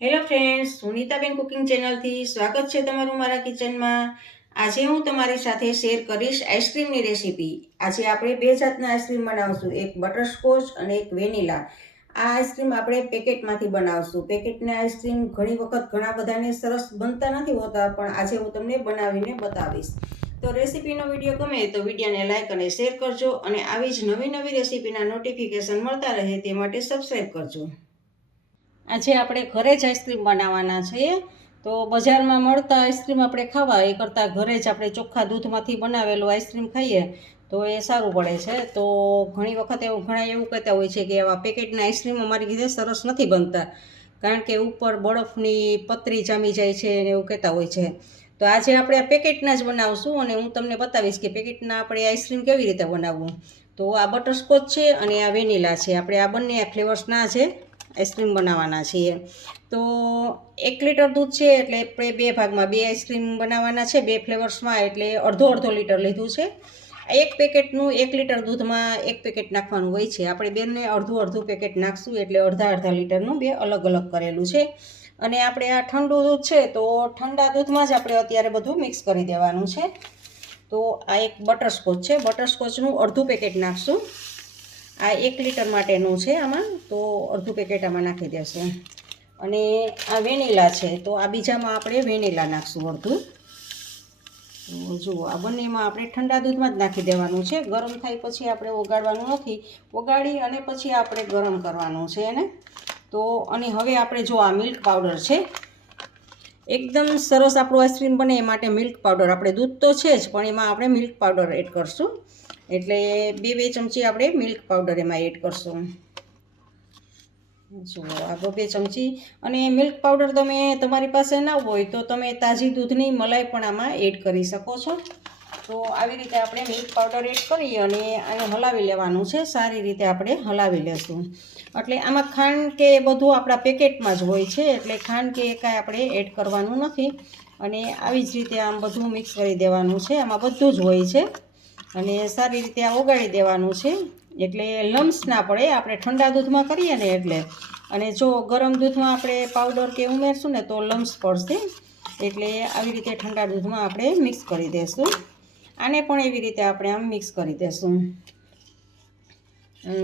Hello friends, Sunitaben cooking ચેનલથી સ્વાગત છે તમારું મારા કિચનમાં। આજે હું તમારી સાથે શેર કરીશ આઈસ્ક્રીમની રેસીપી। આજે આપણે બે જાતના આઈસ્ક્રીમ બનાવશું, એક બટરસ્કોચ અને એક વેનીલા। આ આઈસ્ક્રીમ આપણે પેકેટમાંથી બનાવશું। પેકેટના આઈસ્ક્રીમ ઘણી વખત ઘણા બધાને સરસ બનતા નથી હોતા, પણ આજે હું તમને બનાવીને બતાવીશ। તો રેસીપીનો વિડીયો ગમે તો વિડીયોને લાઇક અને શેર કરજો, અને આવી જ નવી નવી રેસીપીના નોટિફિકેશન મળતા રહે તે માટે સબસ્ક્રાઈબ કરજો। આજે આપણે ઘરે જ આઈસ્ક્રીમ બનાવવાના છીએ। તો બજારમાં મળતા આઈસ્ક્રીમ આપણે ખાવા એ કરતાં ઘરે જ આપણે ચોખ્ખા દૂધમાંથી બનાવેલું આઈસ્ક્રીમ ખાઈએ તો એ સારું પડે છે। તો ઘણી વખત ઘણા એવું કહેતા હોય છે કે આવા પેકેટના આઈસ્ક્રીમ અમારી ઘરે સરસ નથી બનતા, કારણ કે ઉપર બરફની પતરી જામી જાય છે અને એવું કહેતા હોય છે। તો આજે આપણે આ પેકેટના જ બનાવશું, અને હું તમને બતાવીશ કે પેકેટના આપણે આઈસ્ક્રીમ કેવી રીતે બનાવવું। તો આ બટરસ્કોચ છે અને આ વેનીલા છે, આપણે આ બંને ફ્લેવર્સના છે આઈસ્ક્રીમ બનાવવાના છીએ। તો 1 લીટર દૂધ છે એટલે આપણે બે ભાગમાં બે આઈસ્ક્રીમ બનાવવાના છે, બે ફ્લેવર્સમાં, એટલે અડધો લીટર લીધું છે। એક પેકેટનું 1 લીટર દૂધમાં એક પેકેટ નાખવાનું હોય છે, આપણે બેને અડધું પેકેટ નાખશું, એટલે અડધા લીટરનું બે અલગ અલગ કરેલું છે। અને આપણે આ ઠંડુ દૂધ છે તો ઠંડા દૂધમાં જ આપણે અત્યારે બધું મિક્સ કરી દેવાનું છે। તો આ એક બટરસ્કોચ છે, બટરસ્કોચનું અડધું પેકેટ નાખશું। આ 1 લીટર માટેનું છે, આમાં તો અડધું પેકેટ આમાં નાખી દેશું। અને આ વેનીલા છે તો આ બીજામાં આપણે વેનીલા નાખશું અડધું। તો જુઓ, આ બંનેમાં આપણે ઠંડા દૂધમાં જ નાખી દેવાનું છે, ગરમ થાય પછી આપણે ઓગાળવાનું નથી, ઓગાળી અને પછી આપણે ગરમ કરવાનું છે એને। તો અને હવે આપણે જો આ મિલ્ક પાવડર છે, એકદમ સરસ આપણું આઈસ્ક્રીમ બને એ માટે મિલ્ક પાવડર, આપણે દૂધ તો છે જ પણ એમાં આપણે મિલ્ક પાવડર એડ કરશું, એટલે બે ચમચી આપણે મિલ્ક પાવડર એમાં એડ કરશું। જો આ 2 ચમચી। અને મિલ્ક પાવડર તમે તમારી પાસે ના હોય તો તમે તાજી દૂધની મલાઈ પણ આમાં એડ કરી શકો છો। તો આવી રીતે આપણે મિલ્ક પાવડર એડ કરી અને આને હલાવી લેવાનું છે, સારી રીતે આપણે હલાવી લેશું। એટલે આમાં ખાંડ કે બધું આપણા પેકેટમાં જ હોય છે, એટલે ખાંડ કે કાંઈ આપણે એડ કરવાનું નથી। અને આવી જ રીતે આમ બધું મિક્સ કરી દેવાનું છે, આમાં બધું જ હોય છે। અને સારી રીતે આ ઓગાળી દેવાનું છે, એટલે લમ્સ ના પડે, આપણે ઠંડા દૂધમાં કરીએ ને એટલે। અને જો ગરમ દૂધમાં આપણે પાવડર કે ઉમેરશું ને તો લમ્સ પડશે, એટલે આવી રીતે ઠંડા દૂધમાં આપણે મિક્સ કરી દઈશું। આને પણ એવી રીતે આપણે આમ મિક્સ કરી દઈશું।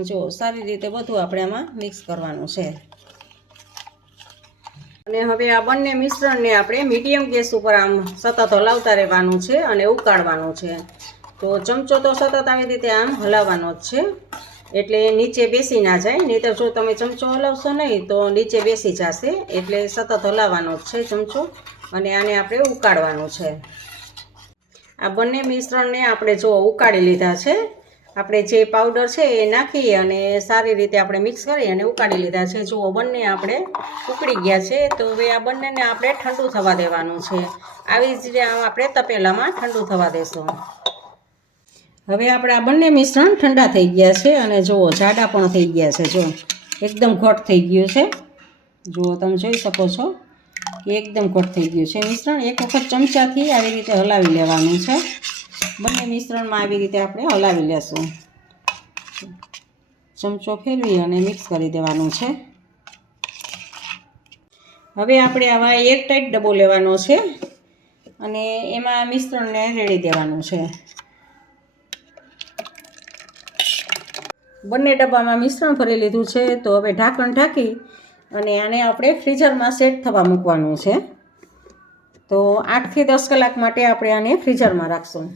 જો સારી રીતે બધું આપણે આમાં મિક્સ કરવાનું છે। અને હવે આ બંને મિશ્રણને આપણે મીડિયમ ગેસ ઉપર આમ સતત હલાવતા રહેવાનું છે અને ઉકાળવાનું છે। તો ચમચો તો સતત આવી રીતે આમ હલાવવાનો જ છે, એટલે નીચે બેસી ના જાય, નહીંતર જો તમે ચમચો હલાવશો નહીં તો નીચે બેસી જશે, એટલે સતત હલાવવાનો જ છે ચમચો, અને આને આપણે ઉકાળવાનું છે। આ બંને મિશ્રણને આપણે જો ઉકાળી લીધા છે, આપણે જે પાવડર છે એ નાખી અને સારી રીતે આપણે મિક્સ કરી અને ઉકાળી લીધા છે। જુઓ, બંને આપણે ઉકળી ગયા છે। તો હવે આ બંનેને આપણે ઠંડુ થવા દેવાનું છે, આવી જ રીતે આમ આપણે તપેલામાં ઠંડુ થવા દેશું। હવે આપણે આ બંને મિશ્રણ ઠંડા થઈ ગયા છે, અને જુઓ જાડા પણ થઈ ગયા છે, જો એકદમ ઘટ થઈ ગયું છે। જુઓ, તમે જોઈ શકો છો કે એકદમ ઘટ થઈ ગયું છે મિશ્રણ। એક વખત ચમચાથી આવી રીતે હલાવી લેવાનું છે, બંને મિશ્રણમાં આવી રીતે આપણે હલાવી લેશું। ચમચો ફેરવી અને મિક્સ કરી દેવાનું છે। હવે આપણે આવા એરટાઈટ ડબ્બો લેવાનો છે અને એમાં મિશ્રણને રેડી દેવાનું છે। બંને ડબ્બામાં મિશ્રણ ભરી લીધું છે, તો હવે ઢાંકણ ઢાંકી અને આને આપણે ફ્રીઝરમાં સેટ થવા મૂકવાનું છે। તો 8 થી 10 કલાક માટે આપણે આને ફ્રીઝરમાં રાખશું।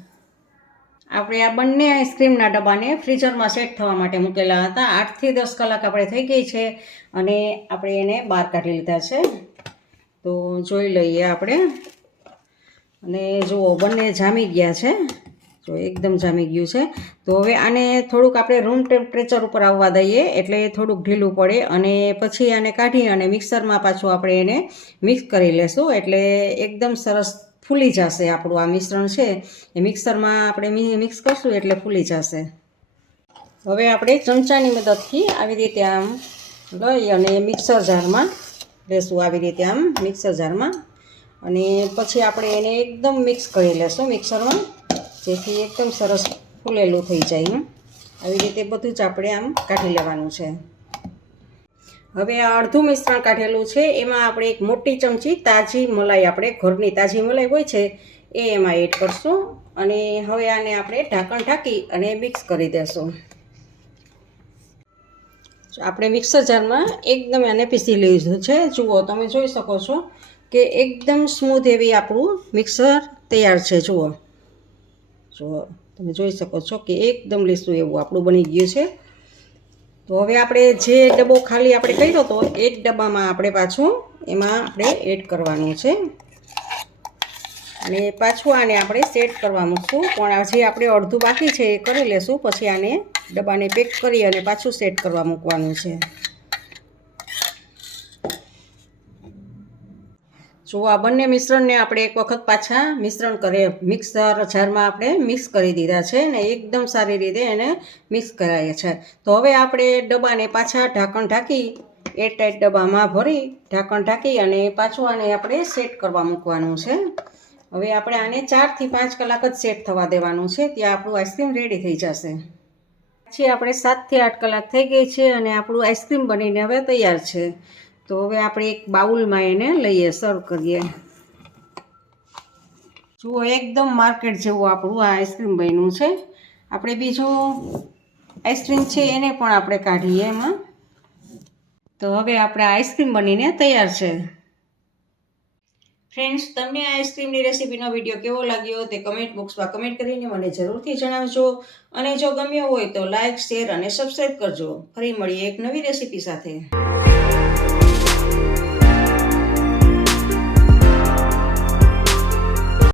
આપણે આ બંને આઈસ્ક્રીમના ડબ્બાને ફ્રીઝરમાં સેટ થવા માટે મૂકેલા હતા, 8 થી 10 કલાક આપણે થઈ ગઈ છે, અને આપણે એને બહાર કાઢી લીધા છે। તો જોઈ લઈએ આપણે, અને જુઓ બંને જામી ગયા છે, જો એકદમ જામી ગયું છે। તો હવે આને થોડુંક આપણે રૂમ ટેમ્પરેચર ઉપર આવવા દઈએ, એટલે થોડુંક ઢીલું પડે, અને પછી આને કાઢી અને મિક્સરમાં પાછું આપણે એને મિક્સ કરી લેશું, એટલે એકદમ સરસ ફૂલી જશે આપણું આ મિશ્રણ છે એ મિક્સરમાં આપણે મિક્સ કરશું એટલે ફૂલી જશે। હવે આપણે ચમચાની મદદથી આવી રીતે આમ લઈ અને મિક્સર જારમાં લેશું, આવી રીતે આમ મિક્સર જારમાં, અને પછી આપણે એને એકદમ મિક્સ કરી લેશું મિક્સરમાં, જેથી એકદમ સરસ ફૂલેલું થઈ જાય। આવી રીતે બધું જ આપણે આમ કાઢી લેવાનું છે। હવે આ અડધું મિશ્રણ કાઢેલું છે એમાં આપણે એક મોટી ચમચી તાજી મલાઈ, આપણે ઘરની તાજી મલાઈ હોય છે એ એમાં એડ કરશું અને હવે આને આપણે ઢાંકણ ઢાંકી અને મિક્સ કરી દેશું. આપણે મિક્સર જારમાં એકદમ આને પીસી લીધું છે. જુઓ, તમે જોઈ શકો છો કે એકદમ સ્મૂથ એવી આપણું મિક્સર તૈયાર છે. જુઓ તમે જોઈ શકો છો કે એકદમ લીસું એવું આપણું બની ગયું છે. તો હવે આપણે જે ડબ્બો ખાલી આપણે કર્યો હતો એ જ ડબ્બામાં આપણે પાછું એમાં આપણે એડ કરવાનું છે અને પાછું આને આપણે સેટ કરવા મૂકશું. પણ જે આપણે અડધું બાકી છે એ કરી લેશું, પછી આને ડબ્બાને પેક કરી અને પાછું સેટ કરવા મૂકવાનું છે. જો આ બંને મિશ્રણને આપણે એક વખત પાછા મિક્સર જારમાં આપણે મિક્સ કરી દીધા છે ને એકદમ સારી રીતે એને મિક્સ કરાય છે. તો હવે આપણે ડબ્બાને પાછા ઢાંકણ ઢાંકી એરટાઈટ ડબ્બામાં ભરી ઢાંકણ ઢાંકી અને પાછું આને આપણે સેટ કરવા મૂકવાનું છે. હવે આપણે આને 4 થી 5 કલાક જ સેટ થવા દેવાનું છે, ત્યાં આપણું આઈસ્ક્રીમ રેડી થઈ જશે. પછી આપણે 7 થી 8 કલાક થઈ ગઈ છે અને આપણું આઈસ્ક્રીમ બનીને હવે તૈયાર છે. તો હવે આપણે એક બાઉલમાં એને લઈએ, સર્વ કરીએ. જુઓ, એકદમ માર્કેટ જેવું આપણું આ આઈસ્ક્રીમ બન્યું છે. આપણે બીજું આઈસ્ક્રીમ છે એને પણ આપણે કાઢીએ એમાં. તો હવે આપણે આઈસ્ક્રીમ બનીને તૈયાર છે. ફ્રેન્ડ્સ, તમને આ આઈસ્ક્રીમની રેસીપીનો વિડીયો કેવો લાગ્યો તે કમેન્ટ બોક્સમાં કમેન્ટ કરીને મને જરૂરથી જણાવજો. અને જો ગમ્યો હોય તો લાઇક, શેર અને સબસ્ક્રાઈબ કરજો. ફરી મળીએ એક નવી રેસીપી સાથે.